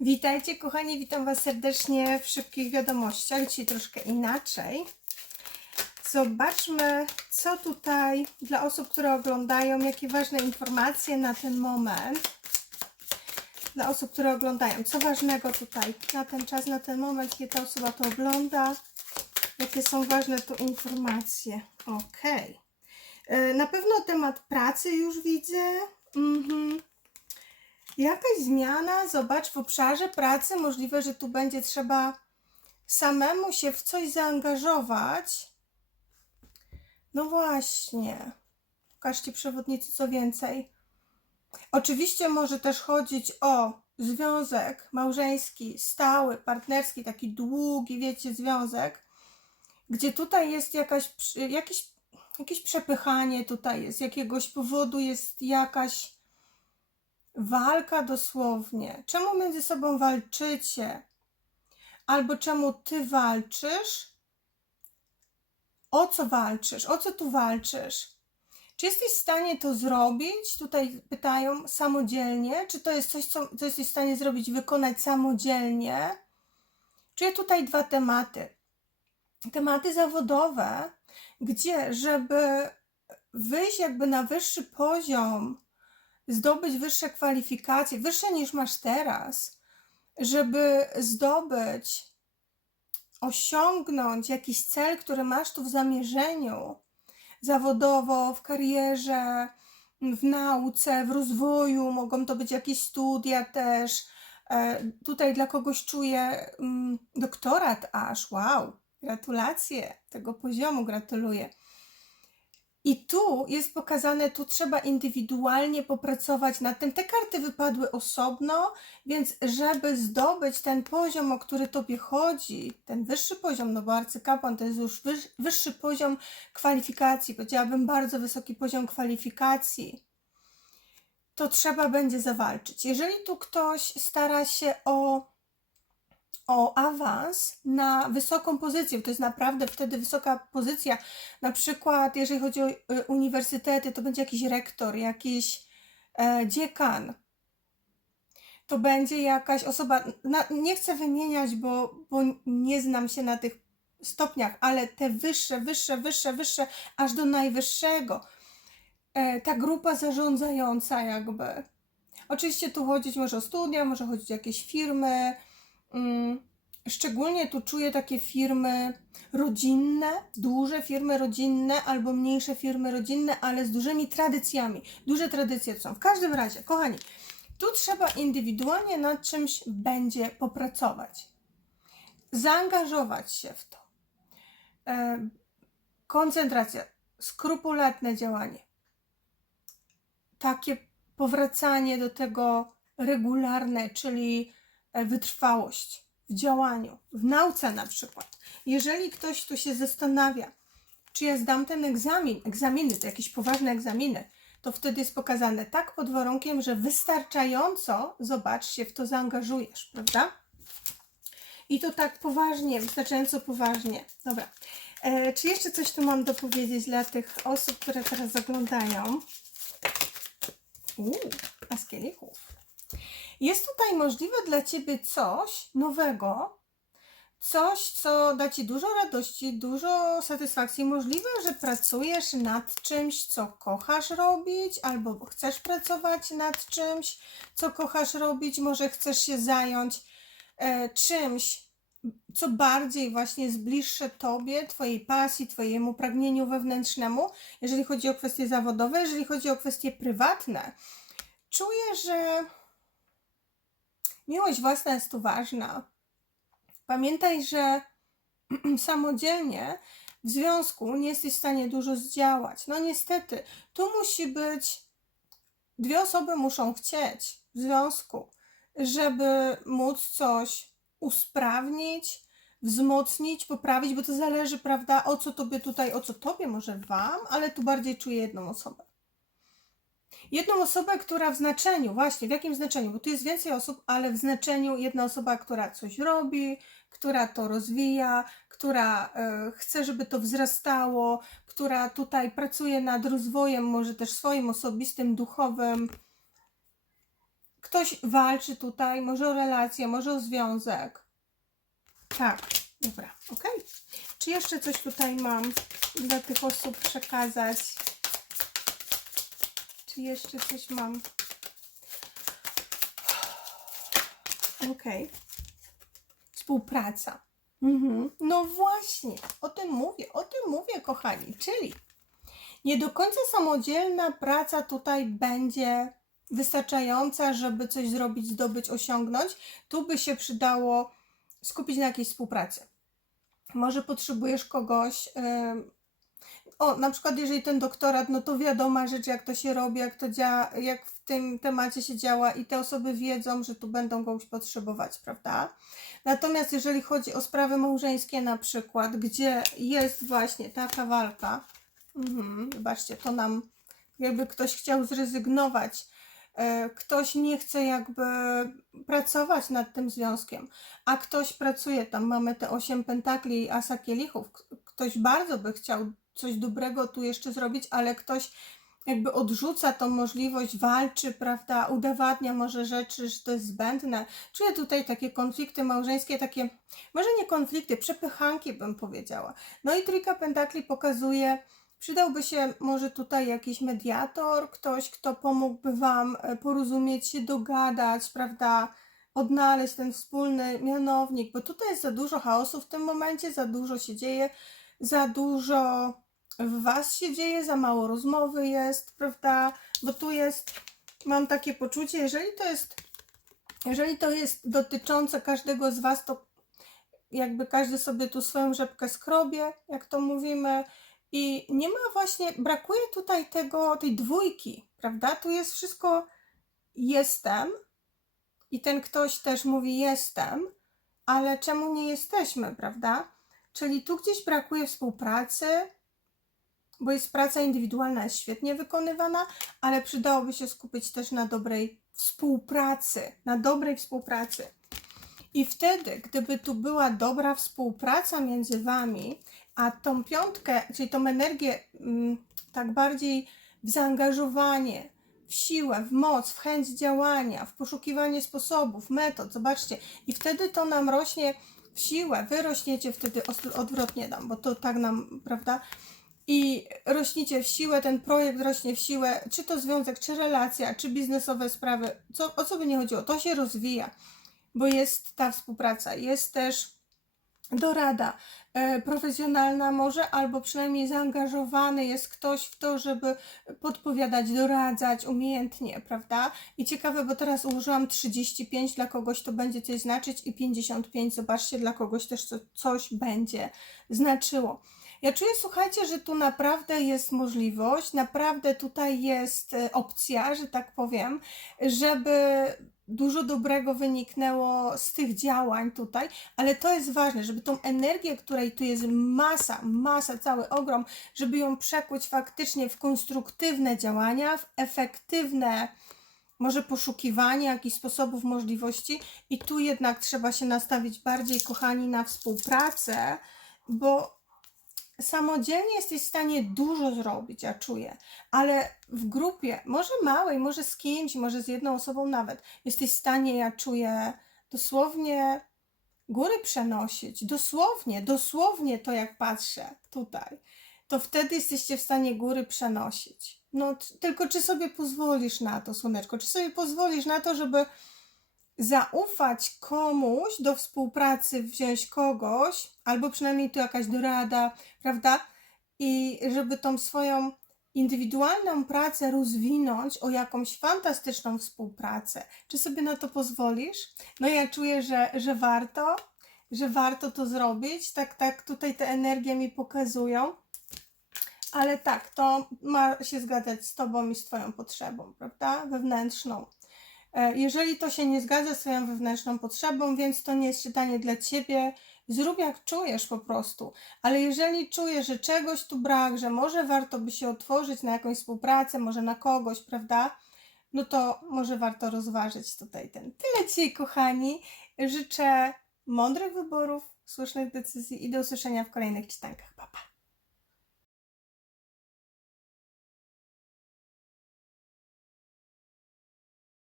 Witajcie kochani, witam Was serdecznie w szybkich wiadomościach. Dzisiaj troszkę inaczej. Zobaczmy, co tutaj dla osób, które oglądają, jakie ważne informacje na ten moment. Dla osób, które oglądają, co ważnego tutaj na ten czas, na ten moment, kiedy ta osoba to ogląda. Jakie są ważne tu informacje. Ok. Na pewno temat pracy już widzę. Mhm. Jakaś zmiana, zobacz, w obszarze pracy możliwe, że tu będzie trzeba samemu się w coś zaangażować. No właśnie. Pokażcie przewodnicy co więcej. Oczywiście może też chodzić o związek małżeński, stały, partnerski, taki długi, wiecie, związek, gdzie tutaj jest jakaś, jakieś, jakieś przepychanie, tutaj jest, jakiegoś powodu jest jakaś walka dosłownie. Czemu między sobą walczycie? Albo czemu ty walczysz? O co walczysz? O co tu walczysz? Czy jesteś w stanie to zrobić? Tutaj pytają samodzielnie. Czy to jest coś, co, co jesteś w stanie zrobić, wykonać samodzielnie? Czuję tutaj dwa tematy. Tematy zawodowe, gdzie, żeby wyjść jakby na wyższy poziom, zdobyć wyższe kwalifikacje, wyższe niż masz teraz, żeby zdobyć, osiągnąć jakiś cel, który masz tu w zamierzeniu, zawodowo, w karierze, w nauce, w rozwoju, mogą to być jakieś studia też. E, Tutaj dla kogoś czuję mm, doktorat aż, wow, gratulacje tego poziomu, gratuluję. I tu jest pokazane, tu trzeba indywidualnie popracować nad tym. Te karty wypadły osobno, więc żeby zdobyć ten poziom, o który tobie chodzi, ten wyższy poziom, no bo arcykapłan to jest już wyż, wyższy poziom kwalifikacji, powiedziałabym bardzo wysoki poziom kwalifikacji, to trzeba będzie zawalczyć. Jeżeli tu ktoś stara się o o awans na wysoką pozycję, to jest naprawdę wtedy wysoka pozycja. Na przykład, jeżeli chodzi o y, uniwersytety, to będzie jakiś rektor, jakiś e, dziekan. To będzie jakaś osoba, na, nie chcę wymieniać, bo, bo nie znam się na tych stopniach, ale te wyższe, wyższe, wyższe, wyższe, aż do najwyższego. E, ta grupa zarządzająca jakby. Oczywiście tu chodzić może o studia, może chodzić o jakieś firmy, Szczególnie tu czuję takie firmy rodzinne, duże firmy rodzinne albo mniejsze firmy rodzinne, ale z dużymi tradycjami. Duże tradycje są. W każdym razie, kochani, tu trzeba indywidualnie nad czymś będzie popracować. Zaangażować się w to. E, koncentracja, skrupulatne działanie. Takie powracanie do tego regularne, czyli e, wytrwałość w działaniu, w nauce na przykład. Jeżeli ktoś tu się zastanawia, czy ja zdam ten egzamin, egzaminy, to jakieś poważne egzaminy, to wtedy jest pokazane tak pod warunkiem, że wystarczająco, zobacz, się w to zaangażujesz, prawda? I to tak poważnie, wystarczająco poważnie. Dobra. E, czy jeszcze coś tu mam do powiedzieć dla tych osób, które teraz oglądają? Uuu, a z kielichów. Jest tutaj możliwe dla Ciebie coś nowego, coś, co da Ci dużo radości, dużo satysfakcji. Możliwe, że pracujesz nad czymś, co kochasz robić, albo chcesz pracować nad czymś, co kochasz robić. Może chcesz się zająć e, czymś, co bardziej właśnie jest bliższe Tobie, Twojej pasji, Twojemu pragnieniu wewnętrznemu, jeżeli chodzi o kwestie zawodowe, jeżeli chodzi o kwestie prywatne. Czuję, że Miłość własna jest tu ważna. Pamiętaj, że samodzielnie w związku nie jesteś w stanie dużo zdziałać. No niestety, tu musi być, dwie osoby muszą chcieć w związku, żeby móc coś usprawnić, wzmocnić, poprawić, bo to zależy, prawda, o co tobie tutaj, o co tobie, może wam, ale tu bardziej czuję jedną osobę. Jedną osobę, która w znaczeniu, właśnie w jakim znaczeniu, bo tu jest więcej osób, ale w znaczeniu jedna osoba, która coś robi, która to rozwija, która e, chce, żeby to wzrastało, która tutaj pracuje nad rozwojem, może też swoim osobistym, duchowym, ktoś walczy tutaj, może o relację, może o związek. Tak, dobra, ok. Czy jeszcze coś tutaj mam dla tych osób przekazać? Czy jeszcze coś mam? Ok. Współpraca. Mhm. No właśnie, o tym mówię, o tym mówię, kochani. Czyli nie do końca samodzielna praca tutaj będzie wystarczająca, żeby coś zrobić, zdobyć, osiągnąć. Tu by się przydało skupić na jakiejś współpracy. Może potrzebujesz kogoś. O, na przykład, jeżeli ten doktorat, no to wiadoma rzecz, jak to się robi, jak to działa, jak w tym temacie się działa, i te osoby wiedzą, że tu będą kogoś potrzebować, prawda? Natomiast jeżeli chodzi o sprawy małżeńskie, na przykład, gdzie jest właśnie taka walka, mhm, zobaczcie, to nam jakby ktoś chciał zrezygnować, e, ktoś nie chce jakby pracować nad tym związkiem, a ktoś pracuje, tam mamy te osiem pentakli i asa kielichów, ktoś bardzo by chciał coś dobrego tu jeszcze zrobić, ale ktoś jakby odrzuca tą możliwość, walczy, prawda, udowadnia może rzeczy, że to jest zbędne. Czuję tutaj takie konflikty małżeńskie, takie, może nie konflikty, przepychanki bym powiedziała. No i trójka pentakli pokazuje, przydałby się może tutaj jakiś mediator, ktoś, kto pomógłby Wam e, porozumieć się, dogadać, prawda, odnaleźć ten wspólny mianownik, bo tutaj jest za dużo chaosu w tym momencie, za dużo się dzieje, za dużo w Was się dzieje, za mało rozmowy jest, prawda? Bo tu jest, mam takie poczucie, jeżeli to jest, jeżeli to jest dotyczące każdego z Was, to jakby każdy sobie tu swoją rzepkę skrobie, jak to mówimy, i nie ma właśnie, brakuje tutaj tego, tej dwójki, prawda? Tu jest wszystko jestem i ten ktoś też mówi jestem, ale czemu nie jesteśmy, prawda? Czyli tu gdzieś brakuje współpracy, bo jest praca indywidualna, jest świetnie wykonywana, ale przydałoby się skupić też na dobrej współpracy, na dobrej współpracy. I wtedy, gdyby tu była dobra współpraca między Wami, a tą piątkę, czyli tą energię mm, tak bardziej w zaangażowanie, w siłę, w moc, w chęć działania, w poszukiwanie sposobów, metod, zobaczcie, i wtedy to nam rośnie w siłę, wy rośniecie wtedy odwrotnie dam, bo to tak nam, prawda? I rośniecie w siłę, ten projekt rośnie w siłę, czy to związek, czy relacja, czy biznesowe sprawy, co, o co by nie chodziło, to się rozwija, bo jest ta współpraca, jest też dorada e, profesjonalna może, albo przynajmniej zaangażowany jest ktoś w to, żeby podpowiadać, doradzać umiejętnie, prawda? I ciekawe, bo teraz użyłam 35, dla kogoś to będzie coś znaczyć i 55, zobaczcie, dla kogoś też co, coś będzie znaczyło. Ja czuję, słuchajcie, że tu naprawdę jest możliwość, naprawdę tutaj jest e, opcja, że tak powiem, żeby dużo dobrego wyniknęło z tych działań tutaj, ale to jest ważne, żeby tą energię, której tu jest masa, masa, cały ogrom, żeby ją przekuć faktycznie w konstruktywne działania, w efektywne może poszukiwanie jakichś sposobów, możliwości. I tu jednak trzeba się nastawić bardziej, kochani, na współpracę, bo samodzielnie jesteś w stanie dużo zrobić, ja czuję, ale w grupie, może małej, może z kimś, może z jedną osobą nawet, jesteś w stanie, ja czuję, dosłownie góry przenosić, dosłownie, dosłownie to jak patrzę tutaj, to wtedy jesteście w stanie góry przenosić. No, tylko czy sobie pozwolisz na to, słoneczko, czy sobie pozwolisz na to, żeby zaufać komuś do współpracy, wziąć kogoś, albo przynajmniej tu jakaś dorada, prawda? I żeby tą swoją indywidualną pracę rozwinąć o jakąś fantastyczną współpracę. Czy sobie na to pozwolisz? No ja czuję, że, że warto, że warto to zrobić. Tak, tak, tutaj te energie mi pokazują. Ale tak, to ma się zgadzać z Tobą i z Twoją potrzebą, prawda? Wewnętrzną. E, Jeżeli to się nie zgadza z Twoją wewnętrzną potrzebą, więc to nie jest czytanie dla Ciebie. Zrób jak czujesz po prostu. Ale jeżeli czujesz, że czegoś tu brak, że może warto by się otworzyć na jakąś współpracę, może na kogoś, prawda? No to może warto rozważyć tutaj ten. Tyle Ci, kochani. Życzę mądrych wyborów, słusznych decyzji i do usłyszenia w kolejnych czytankach.